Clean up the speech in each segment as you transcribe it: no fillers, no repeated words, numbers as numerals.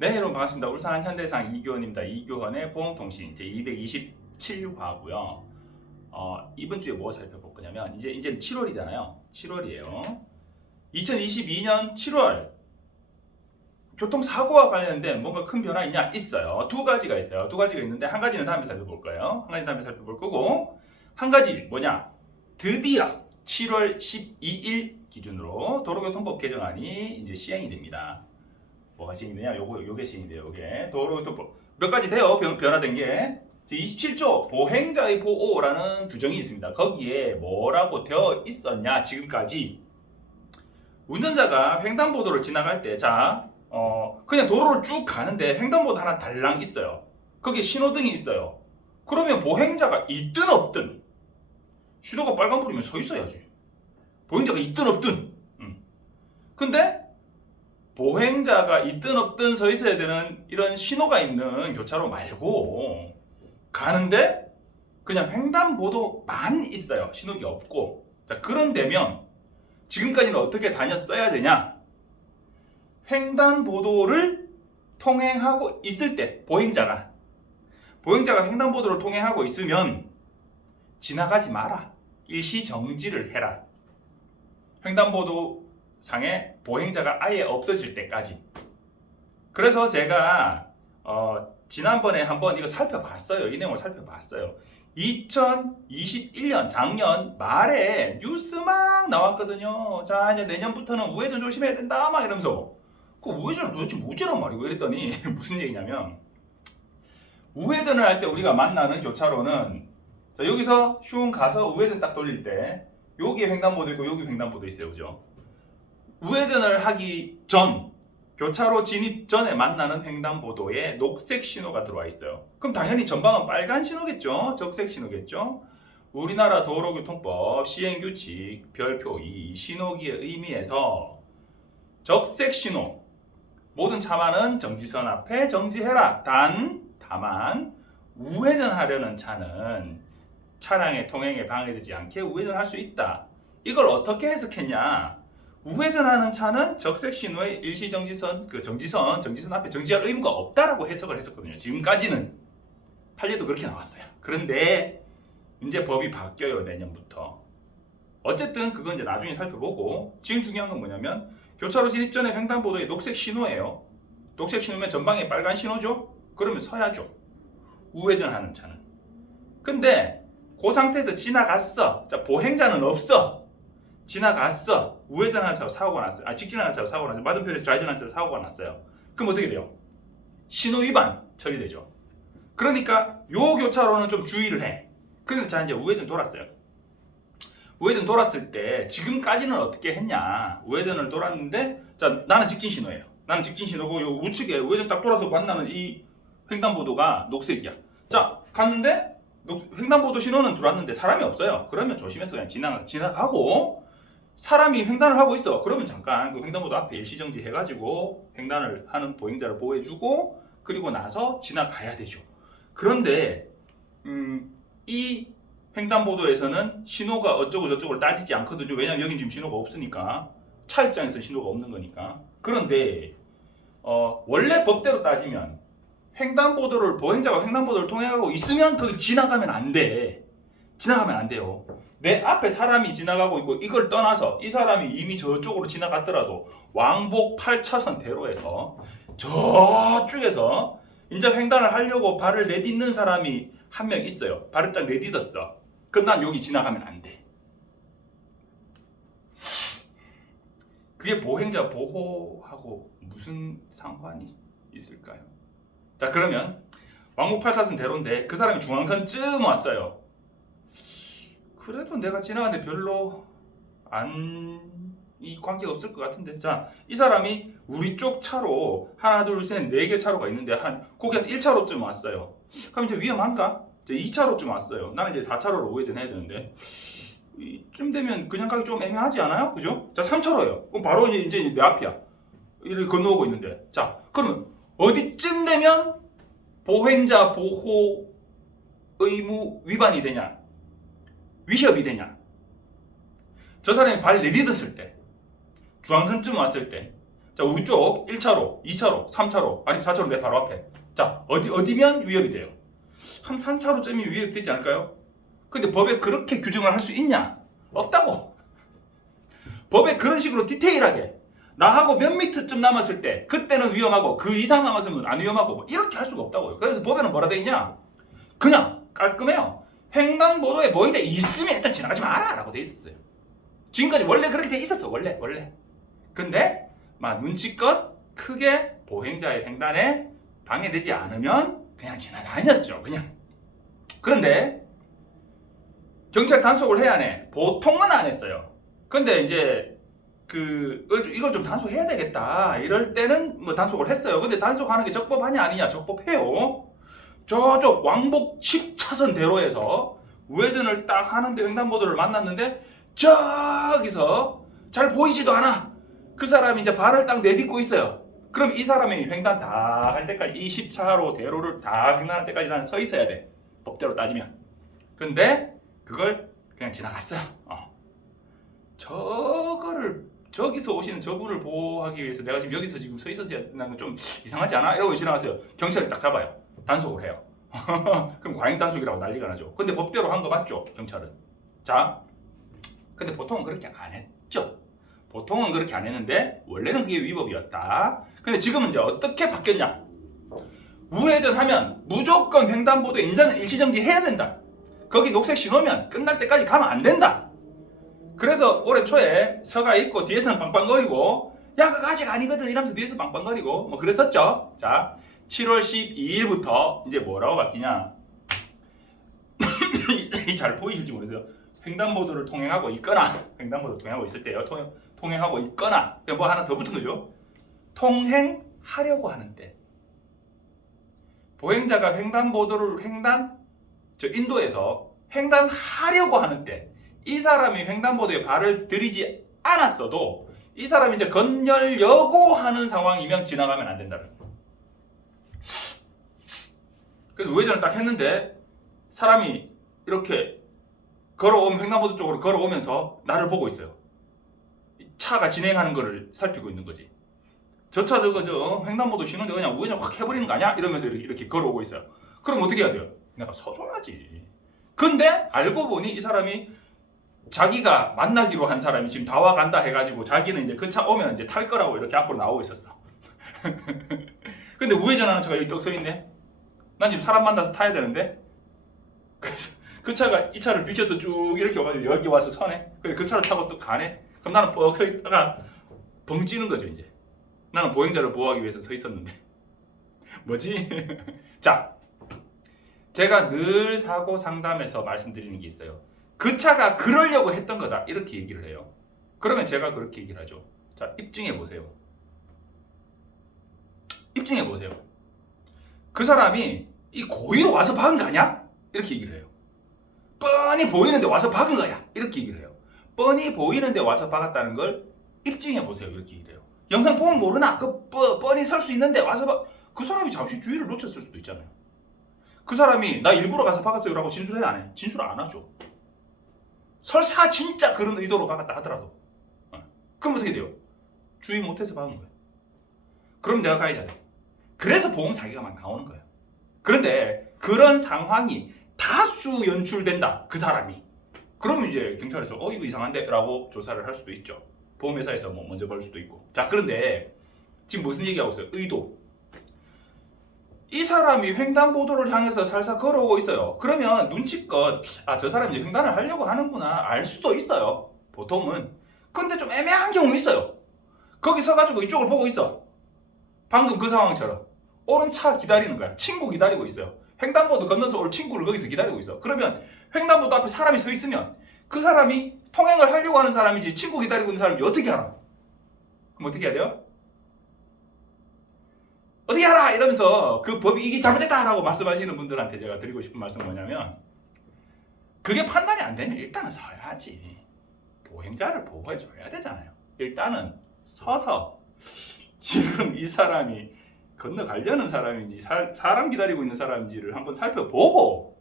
네, 여러분 반갑습니다. 울산 현대상 이교원입니다. 이교원의 보험통신 제 227화고요. 이번 주에 뭐 살펴볼 거냐면 이제 7월이잖아요. 7월이에요. 2022년 7월 교통사고와 관련된 뭔가 큰 변화 있냐? 있어요. 두 가지가 있어요. 두 가지가 있는데 한 가지는 다음에 살펴볼 거예요. 한 가지 다음에 살펴볼 거고 한 가지 뭐냐? 드디어 7월 12일 기준으로 도로교통법 개정안이 이제 시행이 됩니다. 뭐가 시행되냐? 요게 시행돼요. 요게 도로교통법 몇 가지 돼요. 변화된 게 27조 보행자의 보호라는 규정이 있습니다. 거기에 뭐라고 되어 있었냐? 지금까지 운전자가 횡단보도를 지나갈 때 그냥 도로를 쭉 가는데 횡단보도 하나 달랑 있어요. 거기에 신호등이 있어요. 그러면 보행자가 있든 없든 신호가 빨간불이면 서 있어야지. 보행자가 있든 없든. 근데 보행자가 있든 없든 서 있어야 되는 이런 신호가 있는 교차로 말고 가는데 그냥 횡단보도만 있어요. 신호기 없고. 자, 그런 데면 지금까지는 어떻게 다녔어야 되냐? 횡단보도를 통행하고 있을 때 보행자가 횡단보도를 통행하고 있으면 지나가지 마라. 일시 정지를 해라. 횡단보도 상에 보행자가 아예 없어질 때까지. 그래서 제가 지난번에 한번 이거 살펴봤어요. 이 내용을 살펴봤어요. 2021년 작년 말에 뉴스 막 나왔거든요. 자, 이제 내년부터는 우회전 조심해야 된다 막 이러면서 그 우회전은 도대체 뭐지란 말이고 이랬더니 무슨 얘기냐면 우회전을 할 때 우리가 만나는 교차로는 자, 여기서 슝 가서 우회전 딱 돌릴 때 여기에 횡단보도 있고 여기 횡단보도 있어요. 그죠? 우회전을 하기 전 교차로 진입 전에 만나는 횡단보도에 녹색 신호가 들어와 있어요. 그럼 당연히 전방은 빨간 신호겠죠? 적색 신호겠죠? 우리나라 도로교통법 시행규칙 별표 2 신호기의 의미에서 적색 신호 모든 차만은 정지선 앞에 정지해라. 다만 우회전하려는 차는 차량의 통행에 방해되지 않게 우회전할 수 있다. 이걸 어떻게 해석했냐? 우회전하는 차는 적색 신호의 일시정지선, 정지선 앞에 정지할 의무가 없다라고 해석을 했었거든요. 지금까지는 판례도 그렇게 나왔어요. 그런데 이제 법이 바뀌어요. 내년부터. 어쨌든 그건 이제 나중에 살펴보고 지금 중요한 건 뭐냐면 교차로 진입 전에 횡단보도에 녹색 신호예요. 녹색 신호면 전방에 빨간 신호죠? 그러면 서야죠. 우회전하는 차는. 근데 그 상태에서 지나갔어. 자, 보행자는 없어. 지나갔어. 우회전하는 차로 사고가 났어요. 직진하는 차로 사고가 났어요. 맞은편에서 좌회전하는 차로 사고가 났어요. 그럼 어떻게 돼요? 신호 위반 처리되죠. 그러니까 요 교차로는 좀 주의를 해. 근데 자, 이제 우회전 돌았어요. 우회전 돌았을 때 지금까지는 어떻게 했냐? 우회전을 돌았는데 자, 나는 직진 신호예요. 나는 직진 신호고 요 우측에 우회전 딱 돌아서 만나는 이 횡단보도가 녹색이야. 자, 갔는데 횡단보도 신호는 들어왔는데 사람이 없어요. 그러면 조심해서 그냥 지나가고 사람이 횡단을 하고 있어. 그러면 잠깐 그 횡단보도 앞에 일시정지 해가지고 횡단을 하는 보행자를 보호해주고 그리고 나서 지나가야 되죠. 그런데 이 횡단보도에서는 신호가 어쩌고 저쩌고를 따지지 않거든요. 왜냐면 여긴 지금 신호가 없으니까. 차 입장에서는 신호가 없는 거니까. 그런데 원래 법대로 따지면 보행자가 횡단보도를 통행하고 있으면 거기 지나가면 안 돼. 지나가면 안 돼요. 내 앞에 사람이 지나가고 있고 이걸 떠나서 이 사람이 이미 저쪽으로 지나갔더라도 왕복 8차선 대로에서 저쪽에서 이제 횡단을 하려고 발을 내딛는 사람이 한 명 있어요. 발을 딱 내딛었어. 그럼 난 여기 지나가면 안 돼. 그게 보행자 보호하고 무슨 상관이 있을까요? 자, 그러면 왕복 8차선 대로인데 그 사람이 중앙선쯤 왔어요. 그래도 내가 지나가는데 별로 이 관계가 없을 것 같은데. 자, 이 사람이 우리 쪽 차로 하나, 둘, 셋, 네 개 차로가 있는데 거기 한 1차로쯤 왔어요. 그럼 이제 위험한가? 이제 2차로쯤 왔어요. 나는 이제 4차로로 우회전해야 되는데 이쯤 되면 그냥 가기 좀 애매하지 않아요? 그죠? 자, 3차로예요. 그럼 바로 이제 내 앞이야. 이렇게 건너오고 있는데. 자, 그러면 어디쯤 되면 보행자 보호 의무 위반이 되냐? 위협이 되냐? 저 사람이 발 내딛었을 때, 중앙선쯤 왔을 때, 자, 우리 쪽 1차로, 2차로, 3차로, 아니면 4차로 내 바로 앞에. 자, 어디면 위협이 돼요? 한 3차로점이 위협되지 않을까요? 근데 법에 그렇게 규정을 할 수 있냐? 없다고. 법에 그런 식으로 디테일하게 나하고 몇 미터쯤 남았을 때 그때는 위험하고 그 이상 남았으면 안 위험하고 뭐 이렇게 할 수가 없다고요. 그래서 법에는 뭐라 돼 있냐? 그냥 깔끔해요. 횡단보도에 보이게 있으면 일단 지나가지 마라 라고 돼 있었어요. 지금까지 원래 그렇게 돼 있었어. 원래. 근데 막 눈치껏 크게 보행자의 횡단에 방해되지 않으면 그냥 지나다녔죠. 그냥. 그런데 경찰 단속을 해야 하네. 보통은 안 했어요. 근데 이제 이걸 좀 단속해야 되겠다. 이럴 때는 뭐 단속을 했어요. 근데 단속하는 게 적법하냐 아니냐? 적법해요. 저쪽 왕복 10차선 대로에서 우회전을 딱 하는데 횡단보도를 만났는데 저기서 잘 보이지도 않아. 그 사람이 이제 발을 딱 내딛고 있어요. 그럼 이 사람이 횡단 다 할 때까지 이 10차로 대로를 다 횡단할 때까지 나는 서 있어야 돼. 법대로 따지면. 근데 그걸 그냥 지나갔어요. 저거를 저기서 오시는 저분을 보호하기 위해서 내가 지금 여기서 지금 서 있어야 되는 건 좀 이상하지 않아? 이러고 지나갔어요. 경찰이 딱 잡아요. 단속을 해요. 그럼 과잉 단속이라고 난리가 나죠. 근데 법대로 한 거 맞죠? 경찰은. 자, 근데 보통은 그렇게 안 했죠. 보통은 그렇게 안 했는데 원래는 그게 위법이었다. 근데 지금은 이제 어떻게 바뀌었냐? 우회전하면 무조건 횡단보도에 인자는 일시정지 해야 된다. 거기 녹색 신호면 끝날 때까지 가면 안 된다. 그래서 올해 초에 서가 있고 뒤에서는 빵빵거리고 야 그거 아직 아니거든 이러면서 뒤에서 빵빵거리고 뭐 그랬었죠. 자, 7월 12일부터 이제 뭐라고 바뀌냐? 잘 보이실지 모르겠어요. 횡단보도를 통행하고 있거나 횡단보도 통행하고 있을 때요. 통행하고 있거나 뭐 하나 더 붙은 거죠. 통행하려고 하는데 보행자가 횡단보도를 인도에서 횡단하려고 하는데 이 사람이 횡단보도에 발을 들이지 않았어도 이 사람이 이제 건널려고 하는 상황이면 지나가면 안 된다는 거예요. 그래서 우회전을 딱 했는데 사람이 이렇게 횡단보도 쪽으로 걸어오면서 나를 보고 있어요. 차가 진행하는 거를 살피고 있는 거지. 저 차 저거 횡단보도 신호인데 그냥 우회전 확 해버리는 거 아니야? 이러면서 이렇게 걸어오고 있어요. 그럼 어떻게 해야 돼요? 내가 서줘야지. 근데 알고 보니 이 사람이 자기가 만나기로 한 사람이 지금 다 와간다 해가지고 자기는 이제 그 차 오면 이제 탈 거라고 이렇게 앞으로 나오고 있었어. 근데 우회전하는 차가 여기 떡 서 있네. 난 지금 사람 만나서 타야 되는데 그래서 그 차가 이 차를 비켜서 쭉 이렇게 와가지고 여기 와서 서네. 그래서 그 차를 타고 또 가네. 그럼 나는 뻑 서 있다가 벙 찌는 거죠 이제. 나는 보행자를 보호하기 위해서 서 있었는데 뭐지? 자, 제가 늘 사고 상담에서 말씀드리는 게 있어요. 그 차가 그러려고 했던 거다 이렇게 얘기를 해요. 그러면 제가 그렇게 얘기를 하죠. 자, 입증해 보세요. 입증해 보세요. 그 사람이 이 고의로 와서 박은 거 아니야? 이렇게 얘기를 해요. 뻔히 보이는데 와서 박은 거야 이렇게 얘기를 해요. 뻔히 보이는데 와서 박았다는 걸 입증해 보세요 이렇게 얘기를 해요. 영상 보면 모르나? 뻔히 설 수 있는데 와서 그 사람이 잠시 주의를 놓쳤을 수도 있잖아요. 그 사람이 나 일부러 가서 박았어요 라고 진술해 안 해? 진술 안 하죠. 설사 진짜 그런 의도로 박았다 하더라도 그럼 어떻게 돼요? 주의 못해서 박은 거예요. 그럼 내가 가해자네. 그래서 보험 사기가 막 나오는 거예요. 그런데 그런 상황이 다수 연출된다 그 사람이. 그러면 이제 경찰에서 이거 이상한데 라고 조사를 할 수도 있죠. 보험회사에서 뭐 먼저 걸 수도 있고. 자, 그런데 지금 무슨 얘기하고 있어요? 의도. 이 사람이 횡단보도를 향해서 살살 걸어오고 있어요. 그러면 눈치껏 저 사람이 이제 횡단을 하려고 하는구나 알 수도 있어요. 보통은. 근데 좀 애매한 경우 있어요. 거기 서가지고 이쪽을 보고 있어. 방금 그 상황처럼. 오른 차 기다리는 거야. 친구 기다리고 있어요. 횡단보도 건너서 올 친구를 거기서 기다리고 있어. 그러면 횡단보도 앞에 사람이 서 있으면 그 사람이 통행을 하려고 하는 사람이지 친구 기다리고 있는 사람인지 어떻게 알아? 그럼 어떻게 해야 돼요? 어떻게 알아? 이러면서 그 법이 이게 잘못됐다라고 말씀하시는 분들한테 제가 드리고 싶은 말씀은 뭐냐면 그게 판단이 안 되면 일단은 서야지. 보행자를 보호해 줘야 되잖아요. 일단은 서서 지금 이 사람이 건너가려는 사람인지 사람 기다리고 있는 사람인지를 한번 살펴보고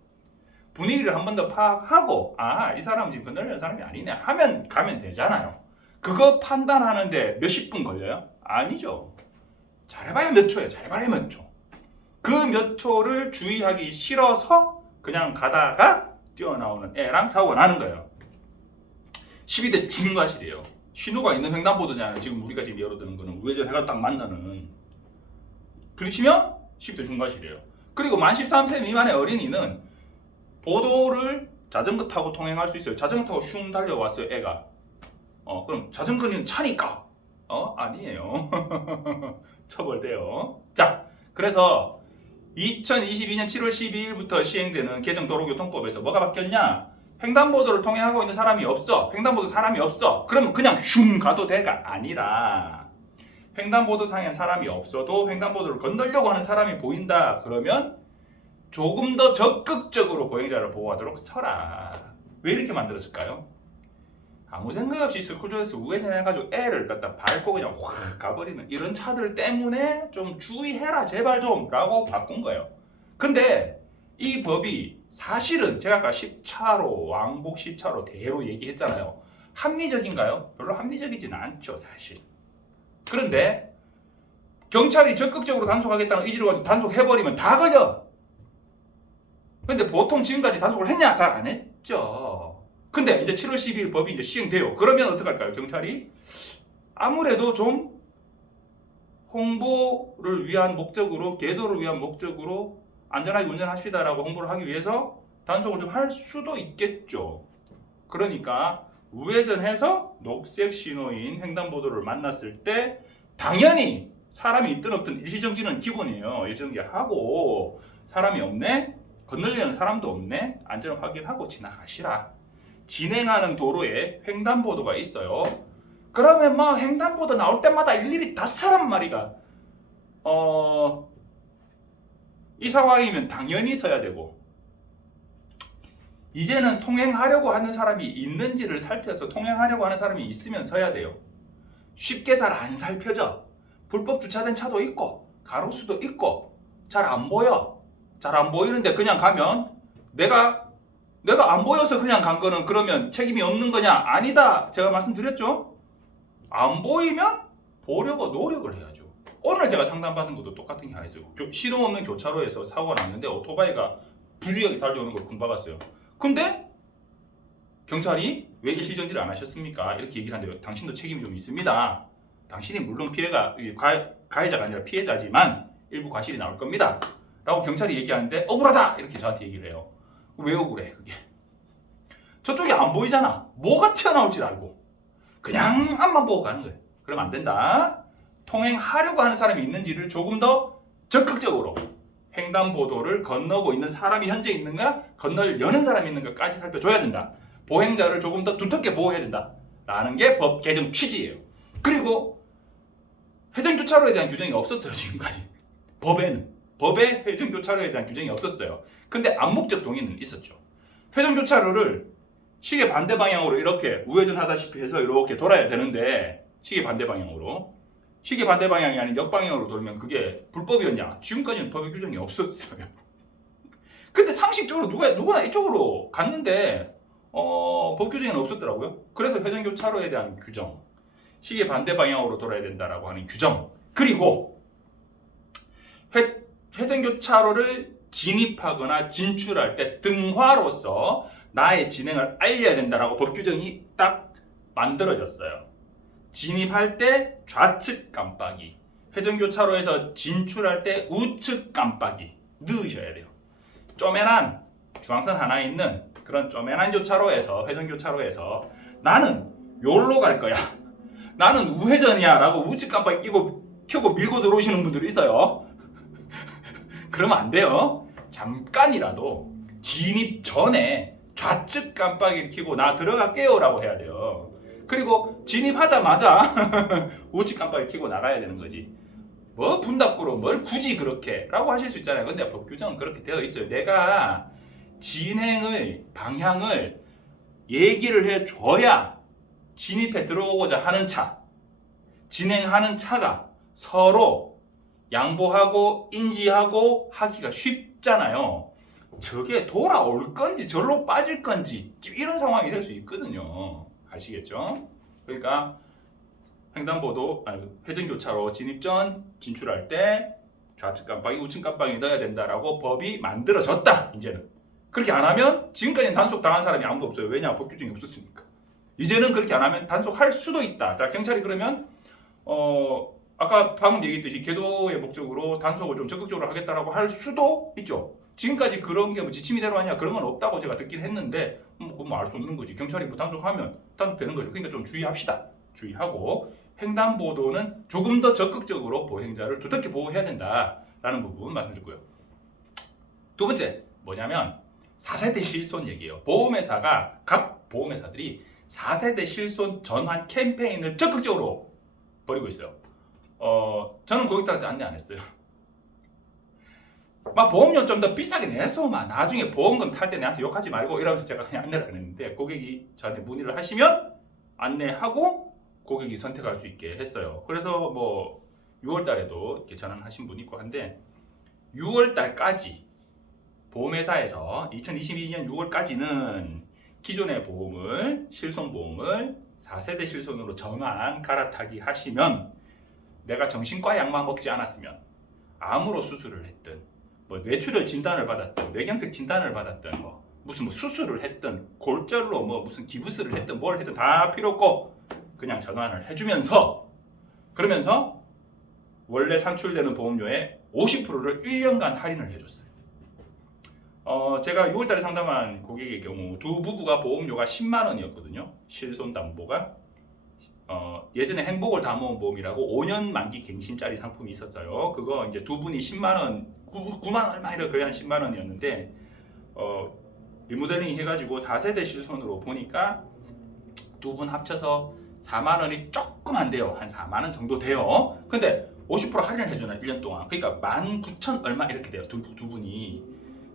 분위기를 한 번 더 파악하고 이 사람은 지금 건너려는 사람이 아니네 하면 가면 되잖아요. 그거 판단하는데 몇십 분 걸려요? 아니죠. 잘해봐야 몇 초예요. 잘해봐야 몇 초. 그 몇 초를 주의하기 싫어서 그냥 가다가 뛰어나오는 애랑 사고가 나는 거예요. 12대 중과실이에요. 신호가 있는 횡단보도잖아요. 지금 우리가 지금 열어두는 거는 우회전 해가 딱 만나는. 부딪히면 10대 중과실이에요. 그리고 만 13세 미만의 어린이는 보도를 자전거 타고 통행할 수 있어요. 자전거 타고 슝 달려왔어요, 애가. 그럼 자전거는 차니까. 아니에요. 처벌돼요. 자, 그래서 2022년 7월 12일부터 시행되는 개정 도로교통법에서 뭐가 바뀌었냐? 횡단보도를 통행하고 있는 사람이 없어. 횡단보도 사람이 없어. 그러면 그냥 슝 가도 돼가 아니라 횡단보도 상에 사람이 없어도 횡단보도를 건너려고 하는 사람이 보인다. 그러면 조금 더 적극적으로 보행자를 보호하도록 서라. 왜 이렇게 만들었을까요? 아무 생각 없이 스쿨존에서 우회전해가지고 애를 갖다 밟고 그냥 확 가버리는 이런 차들 때문에 좀 주의해라 제발 좀 라고 바꾼 거예요. 근데 이 법이 사실은 제가 아까 10차로 왕복 10차로 대로 얘기했잖아요. 합리적인가요? 별로 합리적이진 않죠 사실. 그런데 경찰이 적극적으로 단속하겠다는 의지로 가지고 단속해버리면 다 걸려. 근데 보통 지금까지 단속을 했냐? 잘 안 했죠. 근데 이제 7월 12일 법이 이제 시행돼요. 그러면 어떡할까요? 경찰이 아무래도 좀 홍보를 위한 목적으로, 계도를 위한 목적으로 안전하게 운전하시다라고 홍보를 하기 위해서 단속을 좀 할 수도 있겠죠. 그러니까 우회전해서 녹색 신호인 횡단보도를 만났을 때 당연히 사람이 있든 없든 일시정지는 기본이에요. 일시정지 하고 사람이 없네? 건너려는 사람도 없네? 안전을 확인하고 지나가시라. 진행하는 도로에 횡단보도가 있어요. 그러면 뭐 횡단보도 나올 때마다 일일이 다 서란 말이가 이 상황이면 당연히 서야 되고 이제는 통행하려고 하는 사람이 있는지를 살펴서 통행하려고 하는 사람이 있으면 서야 돼요. 쉽게 잘 안 살펴져. 불법 주차된 차도 있고 가로수도 있고 잘 안 보여. 잘 안 보이는데 그냥 가면 내가 안 보여서 그냥 간 거는 그러면 책임이 없는 거냐? 아니다. 제가 말씀드렸죠. 안 보이면 보려고 노력을 해야죠. 오늘 제가 상담받은 것도 똑같은 게 하나 있어요. 신호 없는 교차로에서 사고가 났는데 오토바이가 부주의하게 달려오는 걸 본받았어요. 근데 경찰이 왜 일시정지를 안 하셨습니까? 이렇게 얘기를 하는데요. 당신도 책임이 좀 있습니다. 당신이 물론 가해자가 아니라 피해자지만 일부 과실이 나올 겁니다. 라고 경찰이 얘기하는데 억울하다! 이렇게 저한테 얘기를 해요. 왜 억울해 그게? 저쪽이 안 보이잖아. 뭐가 튀어나올 줄 알고 그냥 앞만 보고 가는 거예요. 그러면 안 된다. 통행하려고 하는 사람이 있는지를 조금 더 적극적으로 횡단보도를 건너고 있는 사람이 현재 있는가 건너려는 사람이 있는가까지 살펴줘야 된다. 보행자를 조금 더 두텁게 보호해야 된다 라는 게 법 개정 취지예요. 그리고 회전교차로에 대한 규정이 없었어요. 지금까지 법에 회전교차로에 대한 규정이 없었어요. 근데 암묵적 동의는 있었죠. 회전교차로를 시계 반대 방향으로 이렇게 우회전하다시피 해서 이렇게 돌아야 되는데 시계 반대 방향으로 시계 반대 방향이 아닌 역방향으로 돌면 그게 불법이었냐? 지금까지는 법의 규정이 없었어요. 근데 상식적으로 누구나 이쪽으로 갔는데 법 규정은 없었더라고요. 그래서 회전교차로에 대한 규정, 시계 반대 방향으로 돌아야 된다라고 하는 규정, 그리고 회전교차로를 진입하거나 진출할 때 등화로서 나의 진행을 알려야 된다라고 법 규정이 딱 만들어졌어요. 진입할 때 좌측 깜빡이, 회전교차로에서 진출할 때 우측 깜빡이 넣으셔야 돼요. 쪼매난 중앙선 하나 있는 그런 쪼매난 교차로에서 회전교차로에서 나는 요로 갈 거야. 나는 우회전이야 라고 우측 깜빡이 켜고 밀고 들어오시는 분들이 있어요. 그러면 안 돼요. 잠깐이라도 진입 전에 좌측 깜빡이를 켜고 나 들어갈게요 라고 해야 돼요. 그리고 진입하자마자 우측 깜빡이를 켜고 나가야 되는 거지. 뭐 분답구로 뭘 굳이 그렇게 라고 하실 수 있잖아요. 근데 법 규정은 그렇게 되어 있어요. 내가 진행의 방향을 얘기를 해줘야 진입해 들어오고자 하는 차, 진행하는 차가 서로 양보하고 인지하고 하기가 쉽잖아요. 저게 돌아올 건지 절로 빠질 건지 이런 상황이 될 수 있거든요. 아시겠죠? 그러니까 횡단보도 회전교차로 진입 전 진출할 때 좌측 깜빡이 우측 깜빡이 넣어야 된다라고 법이 만들어졌다. 이제는 그렇게 안 하면 지금까지는 단속 당한 사람이 아무도 없어요. 왜냐? 법 규정이 없었으니까. 이제는 그렇게 안 하면 단속할 수도 있다. 자, 경찰이 그러면 아까 방금 얘기했듯이 계도의 목적으로 단속을 좀 적극적으로 하겠다라고 할 수도 있죠. 지금까지 그런 게 뭐 지침이대로 하냐 그런 건 없다고 제가 듣긴 했는데 그건 뭐 알 수 없는 거지. 경찰이 뭐 단속하면 단속되는 거죠. 그러니까 좀 주의합시다. 주의하고 횡단보도는 조금 더 적극적으로 보행자를 두텁게 보호해야 된다라는 부분 말씀드렸고요. 두 번째 뭐냐면 4세대 실손 얘기예요. 보험회사가 각 보험회사들이 4세대 실손 전환 캠페인을 적극적으로 벌이고 있어요. 저는 고객들한테 안내 안 했어요. 막 보험료 좀 더 비싸게 내서 막 나중에 보험금 탈 때 내한테 욕하지 말고 이러면서 제가 그냥 안내를 안 했는데 고객이 저한테 문의를 하시면 안내하고 고객이 선택할 수 있게 했어요. 그래서 뭐 6월 달에도 이렇게 전환하신 분이 있고 한데 6월 달까지 보험회사에서 2022년 6월까지는 기존의 보험을 실손보험을 4세대 실손으로 전환 갈아타기 하시면 내가 정신과 약만 먹지 않았으면 암으로 수술을 했든 뭐 뇌출혈 진단을 받았든 뇌경색 진단을 받았든 뭐 무슨 뭐 수술을 했든 골절로 뭐 무슨 기부스를 했든 뭘 했든 다 필요 없고 그냥 전환을 해주면서 그러면서 원래 산출되는 보험료의 50%를 1년간 할인을 해줬어요. 제가 6월달에 상담한 고객의 경우 두 부부가 보험료가 10만 원이었거든요. 실손담보가 예전에 행복을 담아온 보험이라고 5년 만기 갱신짜리 상품이 있었어요. 그거 이제 두 분이 10만 원, 9만 원 얼마 이렇게 거의 한 10만 원이었는데 리모델링 해가지고 4세대 실손으로 보니까 두 분 합쳐서 4만 원이 조금 안 돼요. 한 4만 원 정도 돼요. 근데 50% 할인을 해주는 1년 동안. 그러니까 19,000 얼마 이렇게 돼요. 두 분이.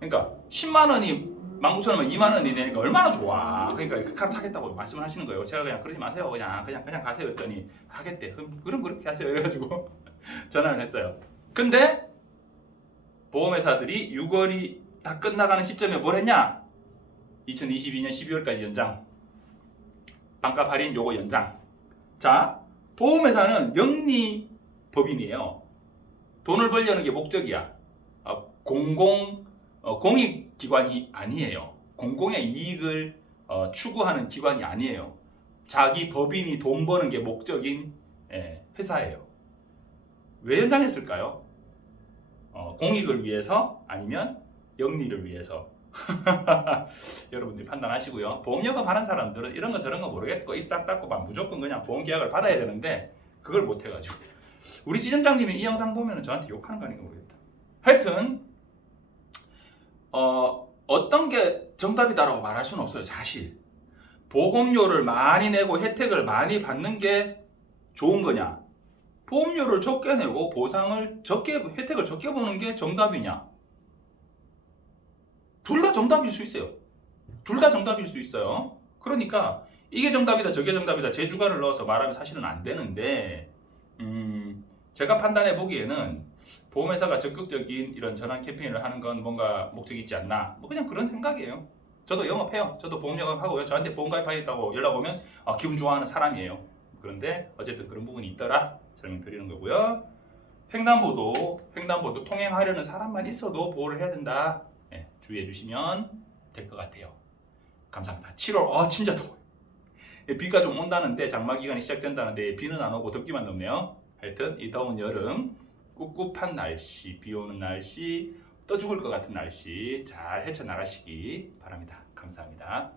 그러니까 10만 원이 19,000원이면 2만 원이 되니까 얼마나 좋아. 그러니까 그 카드 타겠다고 말씀을 하시는 거예요. 제가 그냥 그러지 마세요. 그냥 가세요. 했더니 하겠대. 그럼 그렇게 하세요. 이래가지고 전화를 했어요. 근데 보험회사들이 6월이 다 끝나가는 시점에 뭘 했냐? 2022년 12월까지 연장. 반값 할인 요거 연장. 자, 보험회사는 영리 법인이에요. 돈을 벌려는 게 목적이야. 공익기관이 아니에요. 공공의 이익을 추구하는 기관이 아니에요. 자기 법인이 돈 버는 게 목적인 회사예요. 왜 연장했을까요? 공익을 위해서 아니면 영리를 위해서? 여러분들이 판단하시고요. 보험료가 바른 사람들은 이런 거 저런 거 모르겠고 입 싹 닫고 막 무조건 그냥 보험 계약을 받아야 되는데 그걸 못 해가지고 우리 지점장님이 이 영상 보면 저한테 욕하는 거 아닌가 모르겠다. 하여튼 어떤 게 정답이다라고 말할 수는 없어요. 사실 보험료를 많이 내고 혜택을 많이 받는 게 좋은 거냐, 보험료를 적게 내고 보상을 적게, 혜택을 적게 보는 게 정답이냐? 둘 다 정답일 수 있어요. 둘 다 정답일 수 있어요. 그러니까 이게 정답이다 저게 정답이다 제 주관을 넣어서 말하면 사실은 안 되는데 제가 판단해 보기에는 보험회사가 적극적인 이런 전환 캠페인을 하는 건 뭔가 목적이 있지 않나, 뭐 그냥 그런 생각이에요. 저도 영업해요. 저도 보험 영업하고요. 저한테 보험 가입하겠다고 연락 오면 기분 좋아하는 사람이에요. 그런데 어쨌든 그런 부분이 있더라 설명드리는 거고요. 횡단보도 통행하려는 사람만 있어도 보호를 해야 된다. 네, 주의해 주시면 될 것 같아요. 감사합니다. 7월 진짜 더워요. 비가 좀 온다는데 장마 기간이 시작된다는데 비는 안 오고 덥기만 덥네요. 하여튼 이 더운 여름 꿉꿉한 날씨, 비 오는 날씨, 떠 죽을 것 같은 날씨 잘 헤쳐나가시기 바랍니다. 감사합니다.